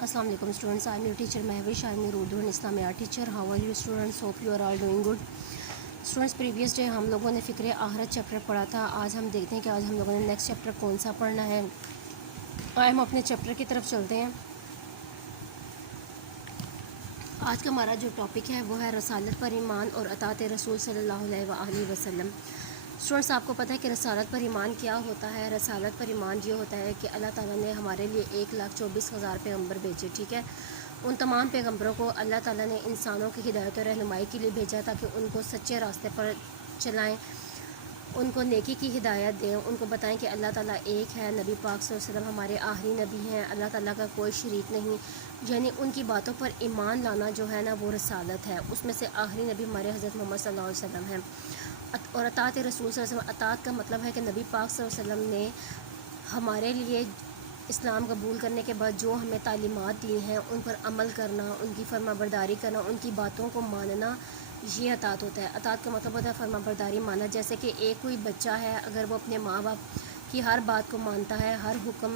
Assalamu alaikum students. I am your teacher Mehwish. I am your Urdu and Islamic art teacher. How are you students? Hope you are all doing good. Students, previous day हम लोगों ने फ़िक्र आहरत chapter पढ़ा था. आज हम देखते हैं कि आज हम लोगों ने नेक्स्ट चैप्टर कौन सा पढ़ना है. आए हम अपने चैप्टर की तरफ चलते हैं. आज का हमारा जो टॉपिक है वो है रसालत पर ईमान और अतात रसूल सल्लल्लाहु अलैहि वसल्लम. स्टूडेंट्स, आपको पता है कि रसालत पर ईमान क्या होता है. रसालत पर ईमान ये होता है कि अल्लाह ताला ने हमारे लिए 1,24,000 पैगम्बर भेजे. ठीक है, उन तमाम पैगम्बरों को अल्लाह ताला ने इंसानों की हिदायत और रहनुमाई के लिए भेजा ताकि उनको सच्चे रास्ते पर चलाएं, उनको नेकी की हिदायत दें, उनको बताएं कि अल्लाह ताला एक है. नबी पाक सल्लल्लाहु अलैहि वसल्लम हमारे आखिरी नबी हैं. अल्लाह ताला का कोई शरीक नहीं. यानी उनकी बातों पर ईमान लाना जो है ना वो रसालत है. उसमें से आखिरी नबी हमारे हज़रत मोहम्मद सल्लल्लाहु अलैहि वसल्लम हैं. और अतात रसूल सल्लल्लाहु अलैहि वसल्लम, अतात का मतलब है कि नबी पाक सल्लल्लाहु अलैहि वसल्लम ने हमारे लिए इस्लाम कबूल करने के बाद जो हमें तालीमात दी हैं उन पर अमल करना, उनकी फरमाबरदारी करना, उनकी बातों को मानना, ये अतात होता है. अतात का मतलब होता है फरमाबरदारी मानना. जैसे कि एक कोई बच्चा है, अगर वो अपने माँ बाप की हर बात को मानता है, हर हुक्म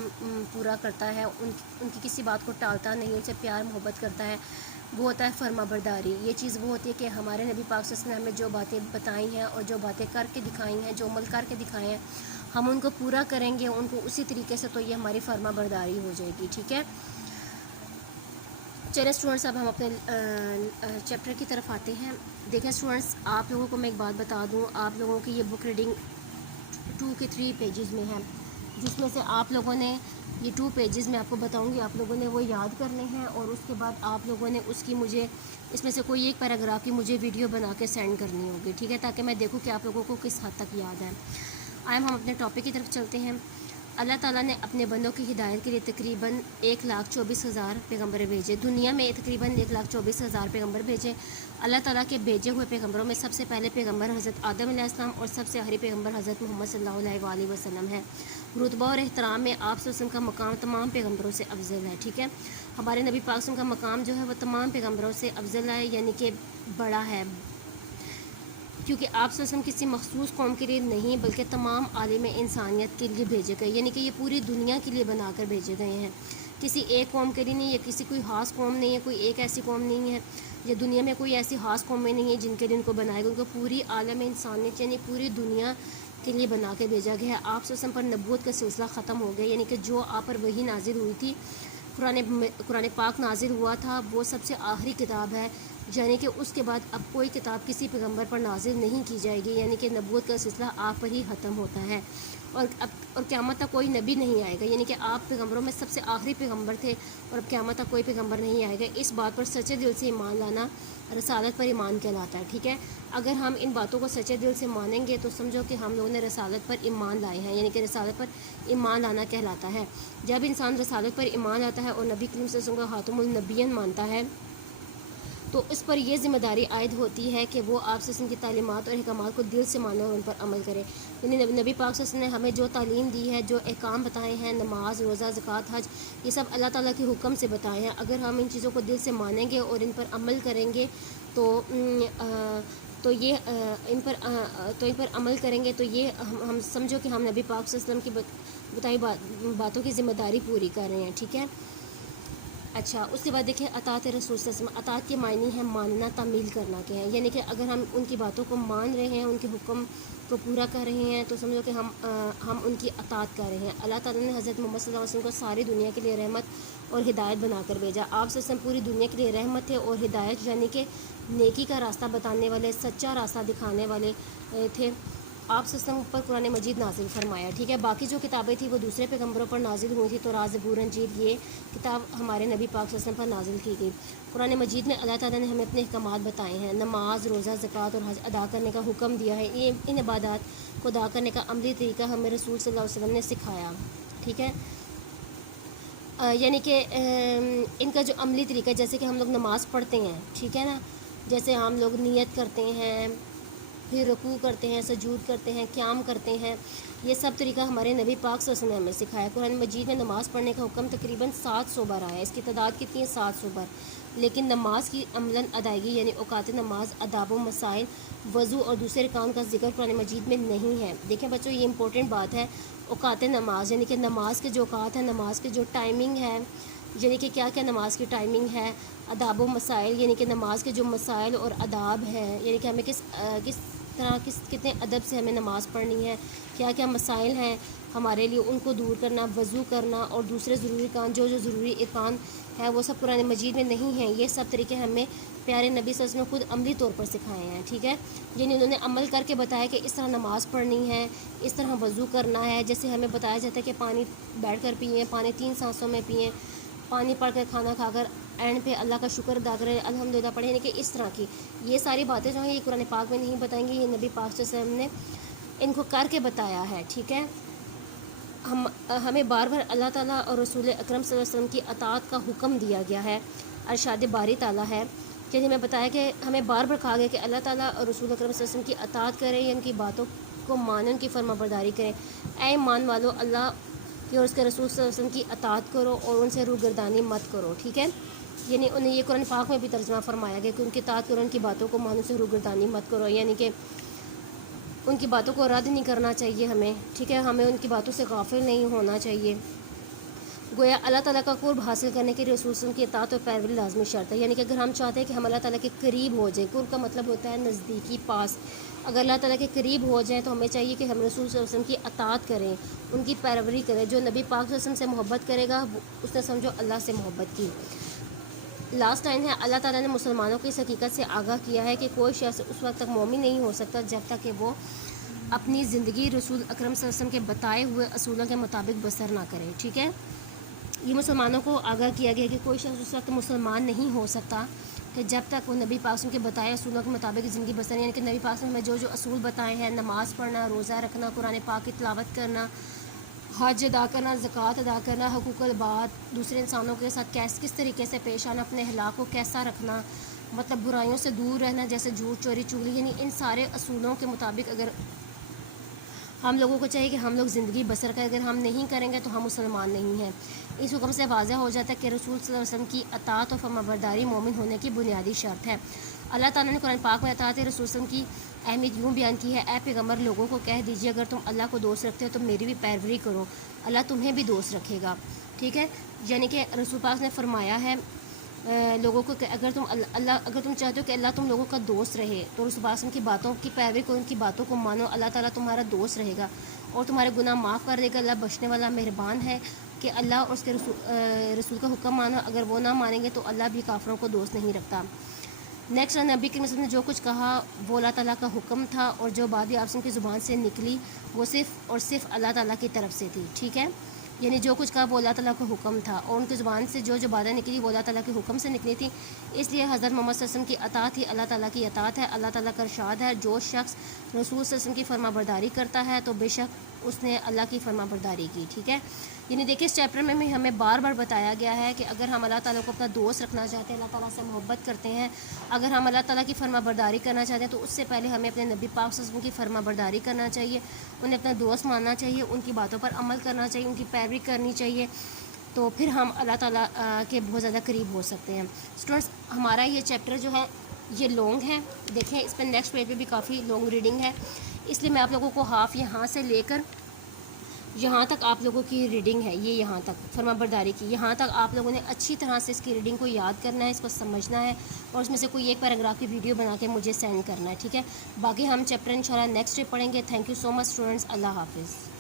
पूरा करता है, उनकी किसी बात को टालता नहीं, उनसे प्यार मोहब्बत करता है, वो होता है फरमाबरदारी. ये चीज़ वो होती है कि हमारे नबी पाक सल्लल्लाहु अलैहि वसल्लम ने हमें जो बातें बताई हैं और जो बातें करके दिखाई हैं, जो अमल करके दिखाए हैं, हम उनको पूरा करेंगे उनको उसी तरीके से, तो ये हमारी फरमाबरदारी हो जाएगी. ठीक है, चलिए स्टूडेंट्स, अब हम अपने चैप्टर की तरफ आते हैं. देखें स्टूडेंट्स, आप लोगों को मैं एक बात बता दूं, आप लोगों की ये बुक रीडिंग 2 के 3 पेजेस में है, जिसमें से आप लोगों ने ये 2 पेजेस मैं आपको बताऊंगी, आप लोगों ने वो याद करने हैं और उसके बाद आप लोगों ने उसकी मुझे इसमें से कोई एक पैराग्राफ की मुझे वीडियो बना के सेंड करनी होगी. ठीक है, ताकि मैं देखूं कि आप लोगों को किस हद तक याद है. आए हम अपने टॉपिक की तरफ चलते हैं. अल्लाह ताला ने अपने बंदों की हिदायत के लिए तकरीबन 1,24,000 पैगम्बर भेजे. दुनिया में तकरीबन 1,24,000 पैगम्बर भेजे. अल्लाह ताला के भेजे हुए पैगम्बरों में सबसे पहले पैगम्बर हज़रत आदम अलैहिस्सलाम और सबसे आखिरी पैगम्बर हज़रत मोहम्मद सल्लल्लाहु अलैहि वसल्लम है. रुतबा और एहतराम में आप वसल्लम का मकाम तमाम पैगम्बरों से अफजल है. ठीक है, हमारे नबी पाक वसल्लम का मकाम जो है वह तमाम पैगम्बरों से अफजल है, यानी कि बड़ा है, क्योंकि आप वसल्लम किसी मखसूस कौम के लिए नहीं बल्कि तमाम आलिम इंसानियत के लिए भेजे गए. यानी कि ये पूरी दुनिया के लिए बनाकर भेजे गए हैं, किसी एक कौम के लिए नहीं, या किसी कोई ख़ास कौम नहीं है, कोई एक ऐसी कौम नहीं है, या दुनिया में कोई ऐसी ख़ास कौमें नहीं है जिनके लिए उनको बनाया गया. उनको पूरी आलम इंसानियत यानी पूरी दुनिया के लिए बना के भेजा गया है. आप वसल्लम पर नबूवत का सिलसिला ख़त्म हो गया, यानी कि जो आप पर वही नाजिल हुई थी, कुरान पाक नाजिल हुआ था, वो सबसे आखिरी किताब है. यानी कि उसके बाद अब कोई किताब किसी पैगम्बर पर नाजिल नहीं की जाएगी, यानी कि नबूवत का सिलसिला आप पर ही ख़त्म होता है. और क़यामत तक कोई नबी नहीं आएगा, यानी कि आप पैगम्बरों में सबसे आखिरी पैगम्बर थे और अब क़यामत तक कोई पैगम्बर नहीं आएगा. इस बात पर सच्चे दिल से ईमान लाना रसालत पर ईमान कहलाता है. ठीक है, अगर हम इन बातों को सच्चे दिल से मानेंगे तो समझो कि हम लोगों ने रसालत पर ईमान लाए हैं, यानी कि रसालत पर ईमान लाना कहलाता है. जब इंसान रसालत पर ईमान लाता है और नबी करीम सल्लल्लाहु अलैहि वसल्लम को खातमुल नबिय्यीन मानता है तो इस पर यह ज़िम्मेदारी आयद होती है कि वो आप वसल्लम की तालीमात और अहकामात को दिल से माने और उन पर अमल करे. यानी नबी पाक सल्लल्लाहु अलैहि वसल्लम ने हमें जो तालीम दी है, जो अहकाम बताए हैं, नमाज, रोज़ा, ज़कात, हज, ये सब अल्लाह ताला के हुक्म से बताए हैं. अगर हम इन चीज़ों को दिल से मानेंगे और इन पर अमल करेंगे तो इन पर अमल करेंगे तो ये हम समझो कि हम नबी पाक सल्लल्लाहु अलैहि वसल्लम की बताई बातों की ज़िम्मेदारी पूरी कर रहे हैं. ठीक है, अच्छा, उसके बाद देखिए अतात रसूल सल्लल्लाहु अलैहि वसल्लम. अतात के मायने हैं मानना, तामील करना के हैं. यानी कि अगर हम उनकी बातों को मान रहे हैं, उनके हुक्म को पूरा कर रहे हैं, तो समझो कि हम उनकी अतात कर रहे हैं. अल्लाह ताला ने हज़रत मोहम्मद सल्लल्लाहु अलैहि वसल्लम को सारी दुनिया के लिए रहमत और हिदायत बनाकर भेजा. आप वसल्लम पूरी दुनिया के लिए रहमत थे और हिदायत यानी कि नेकी का रास्ता बताने वाले, सच्चा रास्ता दिखाने वाले थे. आप वसल्लम पर कुरान मजीद नाजिल फरमाया. ठीक है, बाकी जो किताबें थी वो दूसरे पैगम्बरों पर नाजिल हुई थी. तो ज़बूर, इंजील, ये किताब हमारे नबी पाक वसल्लम पर नाजिल की गई. कुरान मजीद में अल्लाह ताला ने हमें अपने अहकामात बताए हैं. नमाज, रोज़ा, ज़कात और हज अदा करने का हुक्म दिया है. ये इन इबादत को अदा करने का अमली तरीका हमें रसूल सल्लल्लाहु अलैहि वसल्लम ने सिखाया. ठीक है, यानी कि इनका जो अमली तरीका, जैसे कि हम लोग नमाज़ पढ़ते हैं, ठीक है ना, जैसे हम लोग नियत करते हैं, फिर रुकू करते हैं, सजूद करते हैं, क़याम करते हैं, ये सब तरीका हमारे नबी पाक सल्लल्लाहु अलैहि वसल्लम ने हमें सिखाया. कुरान मजीद में नमाज़ पढ़ने का हुक्म तकरीबन 700 बार आया है. इसकी तादाद कितनी है? 700 बार. लेकिन नमाज की अमलन अदायगी यानी औकात नमाज, अदाब व मसाइल, वज़ू और दूसरे काम का जिक्र कुरान मजीद में नहीं है. देखें बच्चों, ये इंपॉर्टेंट बात है. औकात नमाज यानी कि नमाज के जो औकात है, नमाज के जो टाइमिंग है, یعنی کہ کیا کیا نماز کی ٹائمنگ ہے، آداب و مسائل یعنی کہ نماز کے جو مسائل اور آداب ہیں، یعنی کہ ہمیں کس طرح کتنے ادب سے ہمیں نماز پڑھنی ہے، کیا کیا مسائل ہیں ہمارے لیے، ان کو دور کرنا، وضو کرنا اور دوسرے ضروری کام جو ضروری ارکان ہے وہ سب قرآن مجید میں نہیں ہیں. یہ سب طریقے ہمیں پیارے نبی صلی اللہ علیہ وسلم نے خود عملی طور پر سکھائے ہیں. ٹھیک ہے، یعنی انہوں نے عمل کر کے بتایا کہ اس طرح نماز پڑھنی ہے، اس طرح وضو کرنا ہے. جیسے ہمیں بتایا جاتا ہے کہ پانی بیٹھ کر پئیں، پانی 3 سانسوں میں پئیں، پانی پڑھ کر کھانا کھا کر اینڈ پہ اللہ کا شکر ادا کریں، الحمدللہ پڑھیں. یعنی کہ اس طرح کی یہ ساری باتیں جو ہیں یہ قرآن پاک میں نہیں بتائیں گی، یہ نبی پاک صلی اللہ علیہ وسلم نے ان کو کر کے بتایا ہے. ٹھیک ہے، ہمیں بار بار اللہ تعالیٰ اور رسول اکرم صلی اللہ علیہ وسلم کی اطاعت کا حکم دیا گیا ہے. ارشاد باری تعالیٰ ہے کہ ہمیں بتایا کہ ہمیں بار بار کہا گیا کہ اللہ تعالیٰ اور رسول اکرم صلی اللہ علیہ وسلم کی اطاعت کریں، یا ان کی باتوں کو مانیں، ان کی فرما برداری کریں. اے ایمان والو، اللہ کی اور اس کے رسول صلی اللہ علیہ وسلم کی اطاعت کرو اور ان سے روگردانی مت کرو. ٹھیک ہے، یعنی انہیں یہ قرآن پاک میں بھی ترجمہ فرمایا گیا کہ ان کی اطاعت کرو، ان کی باتوں کو مانو، سے روگردانی مت کرو. یعنی کہ ان کی باتوں کو رد نہیں کرنا چاہیے ہمیں. ٹھیک ہے، ہمیں ان کی باتوں سے غافل نہیں ہونا چاہیے. گویا اللہ تعالیٰ کا قرب حاصل کرنے کے لیے رسول صلی اللہ علیہ وسلم کی اطاعت اور پیروی لازمی شرط ہے. یعنی کہ اگر ہم چاہتے ہیں کہ ہم اللہ تعالیٰ کے قریب ہو جائیں، قرب کا مطلب ہوتا ہے نزدیکی، پاس. اگر اللہ تعالیٰ کے قریب ہو جائیں تو ہمیں چاہیے کہ ہم رسول صلی اللہ علیہ وسلم کی اطاعت کریں، ان کی پیروی کریں. جو نبی پاک صلی اللہ علیہ وسلم سے محبت کرے گا اس نے سمجھو اللہ سے محبت کی. لاسٹ لائن ہے، اللہ تعالیٰ نے مسلمانوں کی اس حقیقت سے آگاہ کیا ہے کہ کوئی شخص اس وقت تک مومن نہیں ہو سکتا جب تک کہ وہ اپنی زندگی رسول اکرم صلی اللہ علیہ وسلم کے بتائے ہوئے اصولوں کے مطابق بسر نہ کرے. ٹھیک ہے، یہ مسلمانوں کو آگاہ کیا گیا کہ کوئی شخص اس وقت مسلمان نہیں ہو سکتا کہ جب تک وہ نبی پاک کے بتائے اصولوں کے مطابق زندگی بسر. یعنی کہ نبی پاک نے ہمیں جو اصول بتائے ہیں، نماز پڑھنا، روزہ رکھنا، قرآن پاک کی تلاوت کرنا، حج ادا کرنا، زکوٰۃ ادا کرنا، حقوق العباد، دوسرے انسانوں کے ساتھ کس طریقے سے پیش آنا، اپنے اخلاق کو کیسا رکھنا، مطلب برائیوں سے دور رہنا جیسے جھوٹ، چوری، چغلی. یعنی ان سارے اصولوں کے مطابق اگر ہم لوگوں کو چاہیے کہ ہم لوگ زندگی بسر کریں، اگر ہم نہیں کریں گے تو ہم مسلمان نہیں ہیں. اس حکم سے واضح ہو جاتا ہے کہ رسول صلی اللہ علیہ وسلم کی اطاعت اور فرمانبرداری مومن ہونے کی بنیادی شرط ہے. اللہ تعالیٰ نے قرآن پاک میں اطاعت رسول صلی اللہ علیہ وسلم کی اہمیت یوں بیان کی ہے: اے پیغمبر، لوگوں کو کہہ دیجیے اگر تم اللہ کو دوست رکھتے ہو تو میری بھی پیروی کرو، اللہ تمہیں بھی دوست رکھے گا. ٹھیک ہے، یعنی کہ رسول پاک نے فرمایا ہے لوگوں کو کہ اگر تم چاہتے ہو کہ اللہ تم لوگوں کا دوست رہے تو رسول پاک کی باتوں کی پیروی کرو، ان کی باتوں کو مانو. اللہ تعالیٰ تمہارا دوست رہے گا اور تمہارے گناہ معاف کر دے گا. اللہ بخشنے والا مہربان ہے کہ اللہ اور اس کے رسول کا حکم مانو. اگر وہ نہ مانیں گے تو اللہ بھی کافروں کو دوست نہیں رکھتا. نیکسٹ، نبی کریم صلی اللہ علیہ وسلم نے جو کچھ کہا وہ اللہ تعالیٰ کا حکم تھا، اور جو بات بھی آپ کی زبان سے نکلی وہ صرف اور صرف اللہ تعالیٰ کی طرف سے تھی. ٹھیک ہے، یعنی جو کچھ کہا وہ اللہ تعالیٰ کا حکم تھا، اور ان کی زبان سے جو باتیں نکلی وہ اللہ تعالیٰ کے حکم سے نکلی تھی. اس لیے حضرت محمد صلی اللہ علیہ وسلم کی اطاعت ہی اللہ تعالیٰ کی اطاعت ہے. اللہ تعالیٰ کا ارشاد ہے: جو شخص رسول صلی اللہ علیہ وسلم کی فرما برداری کرتا ہے تو بے شک اس نے اللہ کی فرما برداری کی. ٹھیک ہے، یعنی دیکھیں اس چیپٹر میں ہمیں بار بار بتایا گیا ہے کہ اگر ہم اللہ تعالیٰ کو اپنا دوست رکھنا چاہتے ہیں، اللہ تعالیٰ سے محبت کرتے ہیں، اگر ہم اللہ تعالیٰ کی فرما برداری کرنا چاہتے ہیں تو اس سے پہلے ہمیں اپنے نبی پاک صلی اللہ علیہ وسلم کی فرما برداری کرنا چاہیے، انہیں اپنا دوست ماننا چاہیے، ان کی باتوں پر عمل کرنا چاہیے، ان کی پیروی کرنی چاہیے. تو پھر ہم اللہ تعالیٰ کے بہت زیادہ قریب ہو سکتے ہیں. اسٹوڈنٹس، ہمارا یہ چیپٹر جو ہے یہ لانگ ہے، دیکھیں اس پہ نیکسٹ پیج پہ بھی کافی لانگ ریڈنگ ہے، اس لیے میں آپ لوگوں کو ہاف یہاں سے لے کر یہاں تک آپ لوگوں کی ریڈنگ ہے، یہ یہاں تک فرما برداری کی، یہاں تک آپ لوگوں نے اچھی طرح سے اس کی ریڈنگ کو یاد کرنا ہے، اس کو سمجھنا ہے، اور اس میں سے کوئی ایک پیراگراف کی ویڈیو بنا کے مجھے سینڈ کرنا ہے. ٹھیک ہے، باقی ہم چیپٹر انشاءاللہ نیکسٹ ڈے پڑھیں گے. Thank you so much students, اللہ حافظ.